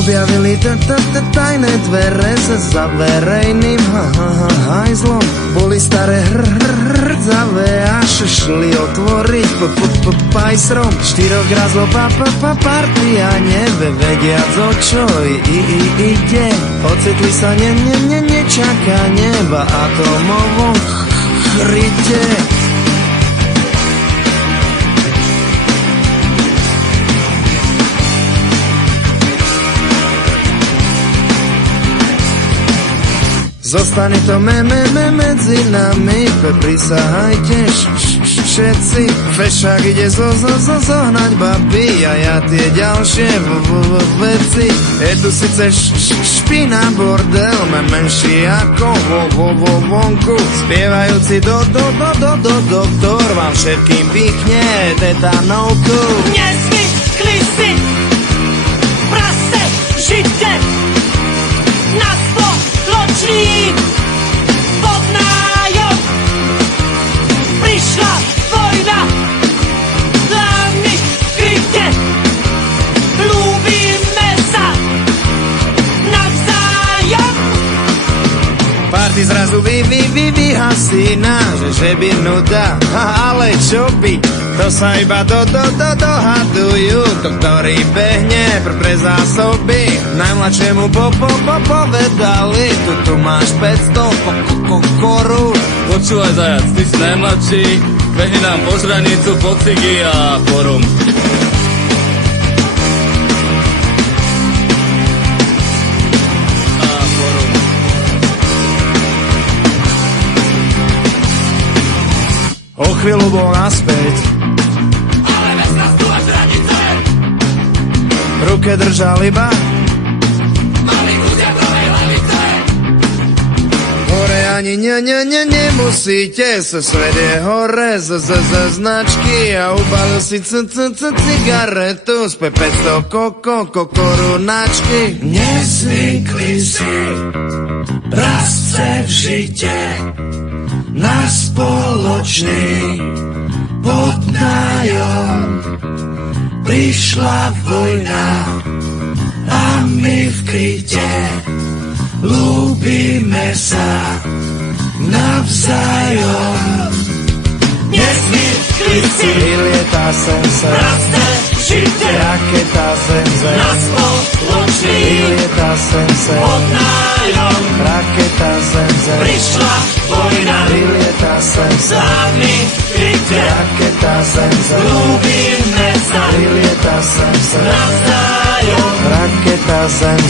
Objavili tajné dvere za verejným hajzlom. Boli staré hrdzavé, až šli otvoriť pajsrom. Štyroch razlo partia, nevediac o čo ide. Ocitli sa nečaká neba atomovom chryte. Zostane to medzi nami, prisahajte všetci. Fešák ide zohnať babi a ja tie ďalšie veci. Je tu síce špina, bordel, menší ako vonku. Spievajúci doktor vám všetkým píchne tetanovku. Nesmí klisy, prase, žite, na spoločný podnájom. Prišla vojna, hlavný kryte, ľúbime sa navzájom. Party zrazu vyhasína, že by nuda, ale čo by? To sa iba dohadujú, to ktorý behne pre zásoby. Najmladšiemu povedali, tu máš 500 korún. Počúvaj zajac, ty si najmladší, behni nám po žranicu, po cigy a porum. O chvíľu bol naspäť, Ale bez nás tu až hranice, v ruke držal iba mali kusia prvej hlavice. hore ani nemusíte, sa svet je hore z značky a ubalil si cigaretu z 500 korunačky. Nezvykli si prasce v žite na spoločný podnájom. Prišla vojna a my v kryte ľúbime sa navzájom. Nezvykli si Vylieta sem prasce v žite raketa zem na spoločný Vylieta sem podnájom. raketa zem Prišla vojna, Vylieta sem slavný kryte, raketa zem ľúbime sa Vylieta sem navzájom. raketa zem